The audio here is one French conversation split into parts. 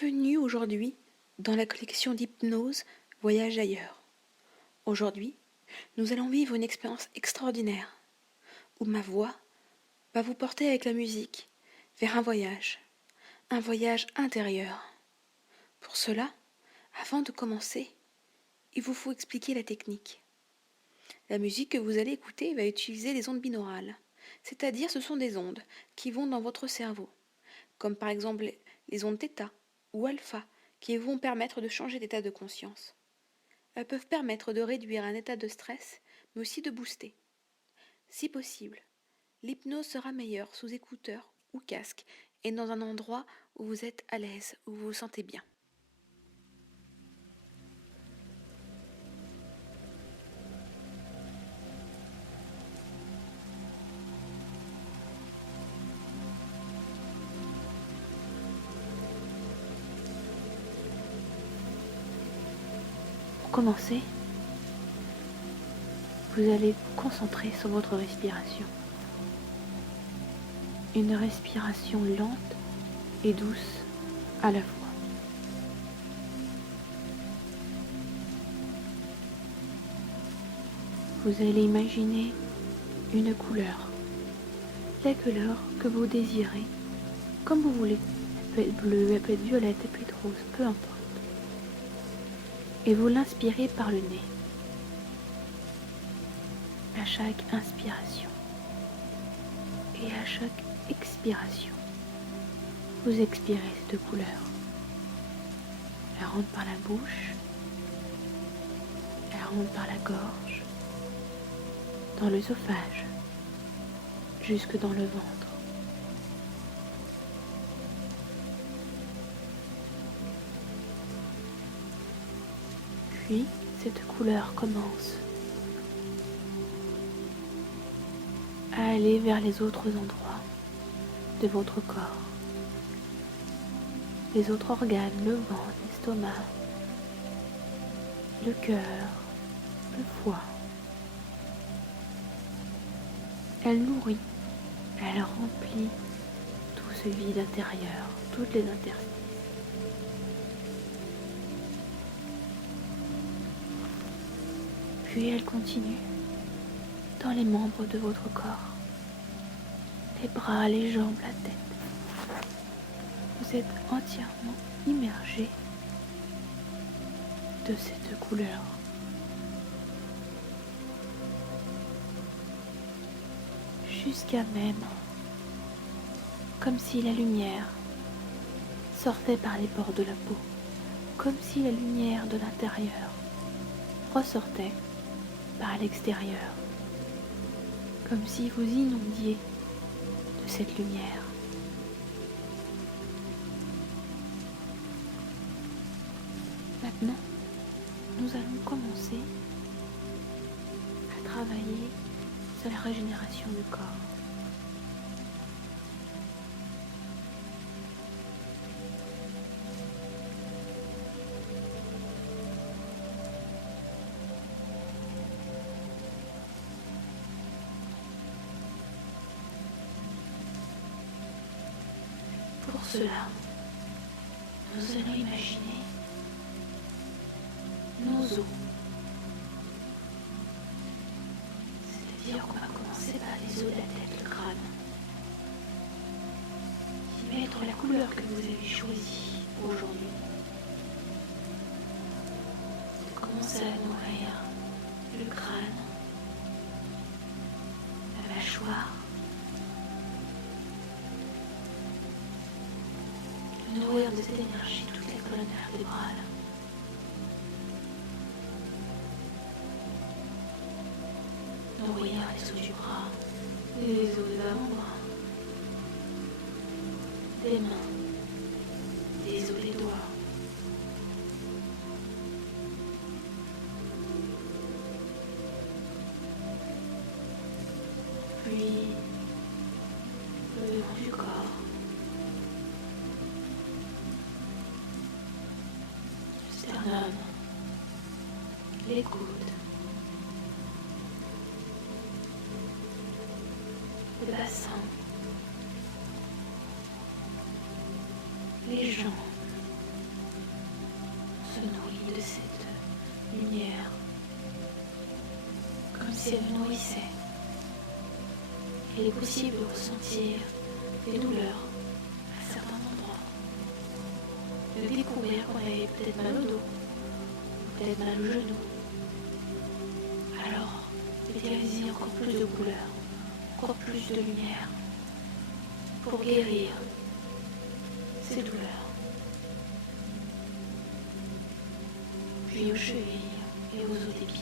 Bienvenue aujourd'hui dans la collection d'hypnose Voyage ailleurs. Aujourd'hui, nous allons vivre une expérience extraordinaire où ma voix va vous porter avec la musique vers un voyage intérieur. Pour cela, avant de commencer, il vous faut expliquer la technique. La musique que vous allez écouter va utiliser les ondes binaurales, c'est-à-dire ce sont des ondes qui vont dans votre cerveau, comme par exemple les ondes θ ou alpha, qui vont permettre de changer d'état de conscience. Elles peuvent permettre de réduire un état de stress, mais aussi de booster. Si possible, l'hypnose sera meilleure sous écouteurs ou casque et dans un endroit où vous êtes à l'aise, où vous vous sentez bien. Pour commencer, vous allez vous concentrer sur votre respiration. Une respiration lente et douce à la fois. Vous allez imaginer une couleur, la couleur que vous désirez, comme vous voulez. Elle peut être bleue, elle peut être violette, elle peut être rose, peu importe. Et vous l'inspirez par le nez. À chaque inspiration et à chaque expiration, vous expirez ces deux couleurs. Elle rentre par la bouche, elle rentre par la gorge, dans l'œsophage, jusque dans le ventre. Puis, cette couleur commence à aller vers les autres endroits de votre corps. Les autres organes, le ventre, l'estomac, le cœur, le foie. Elle nourrit, elle remplit tout ce vide intérieur, toutes les interstices. Puis elle continue dans les membres de votre corps, les bras, les jambes, la tête. Vous êtes entièrement immergé de ces deux couleurs. Jusqu'à même, comme si la lumière sortait par les pores de la peau, comme si la lumière de l'intérieur ressortait par l'extérieur, comme si vous inondiez de cette lumière. Maintenant, nous allons commencer à travailler sur la régénération du corps. Pour cela, nous allons imaginer nos os. C'est-à-dire qu'on va commencer par les os de la tête, le crâne. Y mettre la couleur que vous avez choisie aujourd'hui. Commencez à nourrir le crâne, la mâchoire, nourrir de cette énergie toute la colonne vertébrale. Nourrir les os du bras, les os de l'avant-bras, des mains, des os des doigts. Puis le devant du corps, le sternum, les coudes, le bassin, les jambes, nourrit de cette lumière, comme si elle vous nourrissait. Il est possible de ressentir des douleurs à certains endroits, de découvrir qu'on avait peut-être mal au dos, peut-être mal au genou. Alors, visualisez encore plus de couleurs, encore plus de lumière, pour guérir ces douleurs. Puis aux chevilles et aux os des pieds.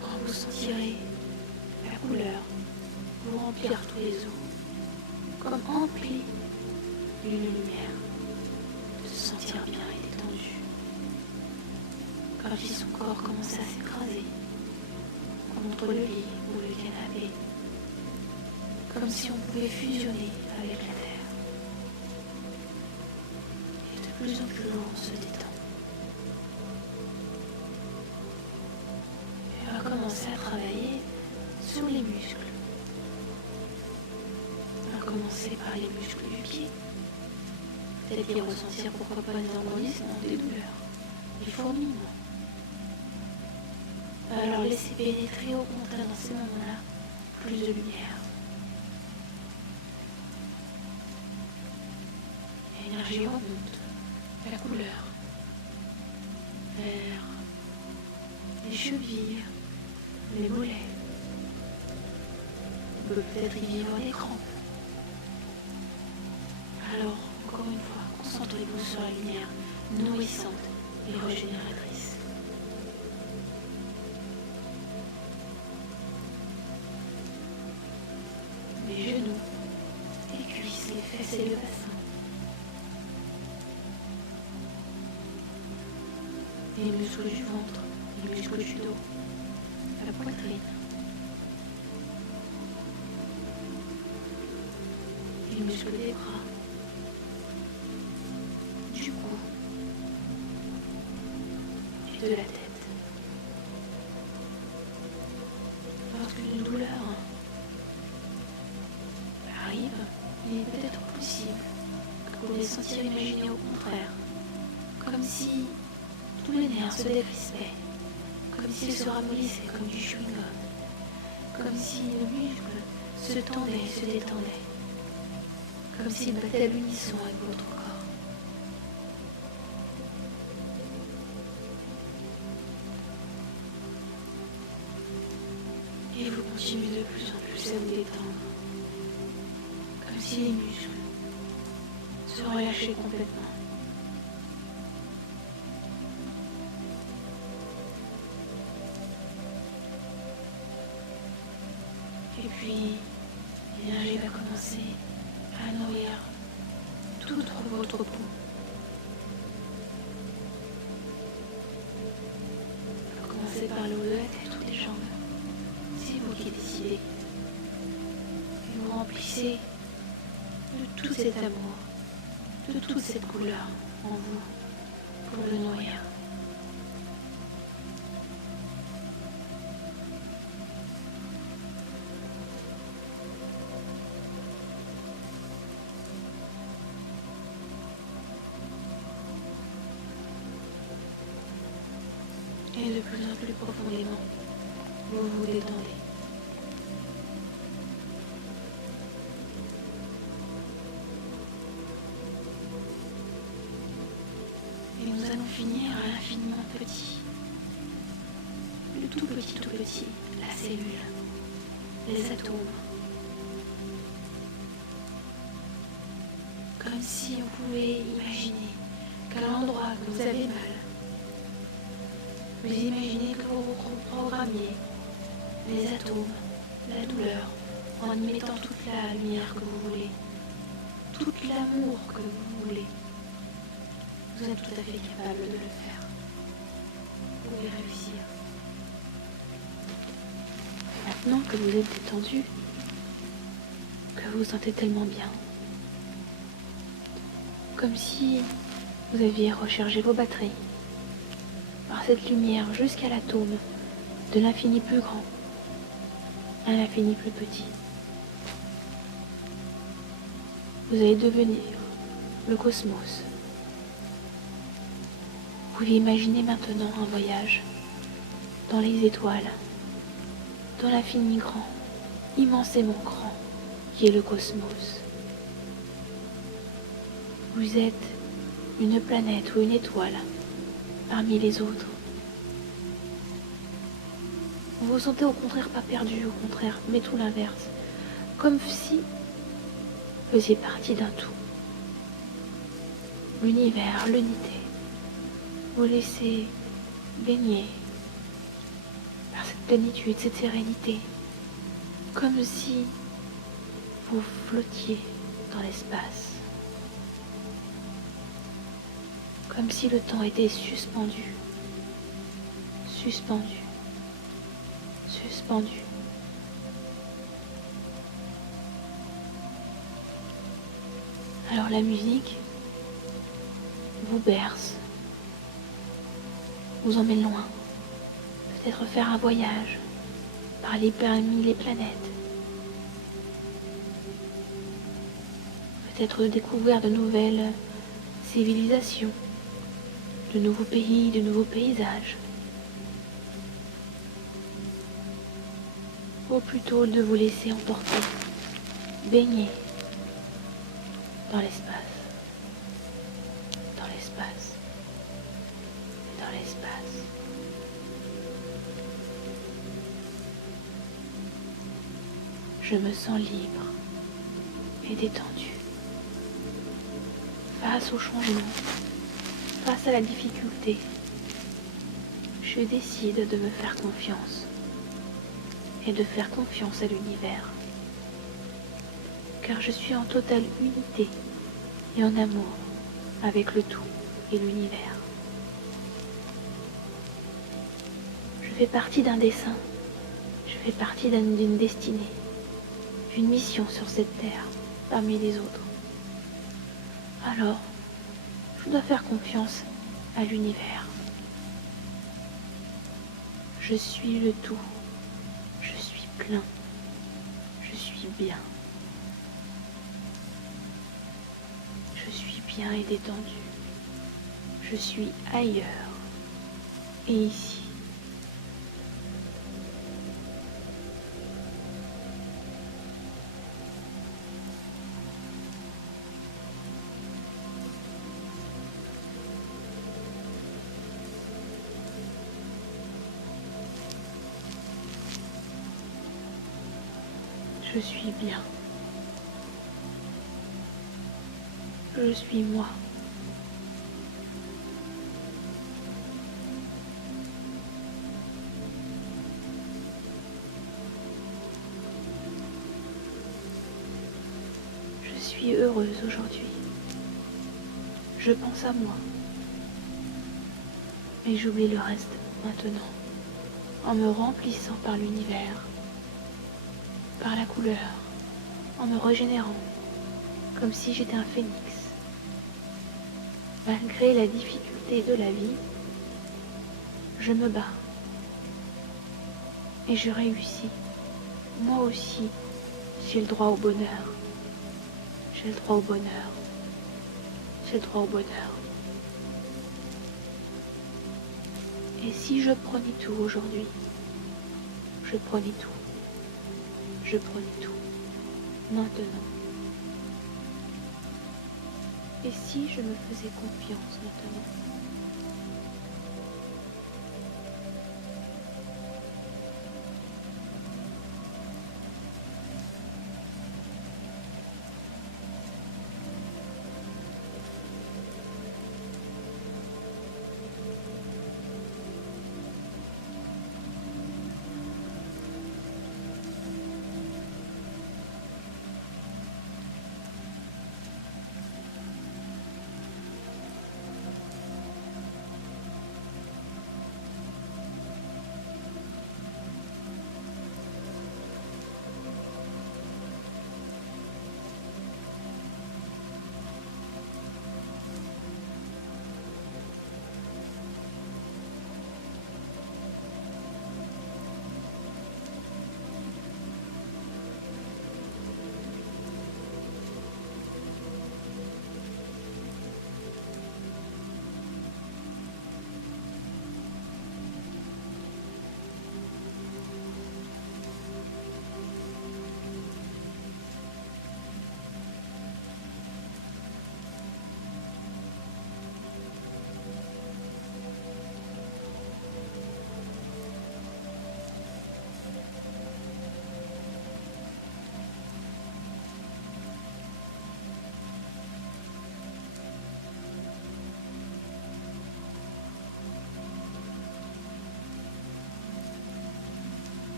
Quand vous sentirez la couleur vous remplir tous les os, comme empli d'une lumière, de se sentir bien et détendu, comme si son corps commençait à s'écraser contre le lit ou le canapé, comme si on pouvait fusionner avec la terre. Et de plus en plus lourd, on se détend. Et on va commencer à travailler sur les muscles. On va commencer par les muscles du pied. Peut-être y ressentir pourquoi pas des engourdissements, des douleurs, des fourmillements. Alors laissez pénétrer au contraire dans ces moments-là plus de lumière. L'énergie remonte, la couleur, vers les chevilles, les mollets. On peut peut-être y vivre des crampes. Alors, encore une fois, concentrez-vous sur la lumière nourrissante et régénératrice. Les genoux, les cuisses, les fesses et le bassin. Les muscles du ventre, les muscles du dos, la poitrine. Les muscles des bras, du cou et de la tête. Lorsqu'une douleur arrive, il est peut-être possible que vous les sentiez imaginer au contraire, comme si tous les nerfs se décrispaient, comme s'ils se ramollissaient comme du chewing-gum, comme si le muscle se tendait et se détendait, comme s'il battait à l'unisson avec votre corps. Et vous continuez de plus en plus à vous détendre, comme si les muscles se relâchaient complètement. Et puis, l'énergie va commencer à nourrir toute votre peau. On va commencer par le haut de la tête ou des jambes. C'est vous qui décidez. Et vous remplissez de tout cet amour, de toute cette couleur en vous pour le nourrir. Et de plus en plus profondément, vous vous détendez. Et nous allons finir à l'infiniment petit. Le tout petit, la cellule, les atomes. Comme si on pouvait imaginer qu'à l'endroit que vous avez mal, vous imaginez que vous reprogrammiez les atomes, la douleur, en y mettant toute la lumière que vous voulez, tout l'amour que vous voulez. Vous êtes tout à fait capable de le faire. Vous pouvez réussir. Maintenant que vous êtes détendu, que vous vous sentez tellement bien, comme si vous aviez rechargé vos batteries par cette lumière jusqu'à l'atome de l'infini plus grand à l'infini plus petit. Vous allez devenir le cosmos. Vous pouvez imaginer maintenant un voyage dans les étoiles, dans l'infini grand, immensément grand, qui est le cosmos. Vous êtes une planète ou une étoile parmi les autres. Vous vous sentez au contraire pas perdu, au contraire, mais tout l'inverse. Comme si vous faisiez partie d'un tout. L'univers, l'unité. Vous laissez baigner par cette plénitude, cette sérénité. Comme si vous flottiez dans l'espace. Comme si le temps était suspendu. Suspendu. Suspendu. Alors la musique vous berce, vous emmène loin, peut-être faire un voyage parmi les planètes, peut-être découvrir de nouvelles civilisations, de nouveaux pays, de nouveaux paysages. Ou plutôt de vous laisser emporter, baigner dans l'espace, dans l'espace, dans l'espace. Je me sens libre et détendu face au changement, face à la difficulté. Je décide de me faire confiance et de faire confiance à l'univers, car je suis en totale unité et en amour avec le tout et l'univers. Je fais partie d'un dessein, je fais partie d'une destinée, d'une mission sur cette terre parmi les autres. Alors, je dois faire confiance à l'univers. Je suis le tout, je suis plein, je suis bien. Je suis bien et détendu. Je suis ailleurs et ici. Je suis bien. Je suis moi. Je suis heureuse aujourd'hui. Je pense à moi. Et j'oublie le reste maintenant, en me remplissant par l'univers, par la couleur, en me régénérant, comme si j'étais un phénix. Malgré la difficulté de la vie, je me bats. Et je réussis. Moi aussi, j'ai le droit au bonheur. J'ai le droit au bonheur. J'ai le droit au bonheur. Et si je prenais tout aujourd'hui, je prenais tout. Je prenais tout. Maintenant. Et si je me faisais confiance maintenant?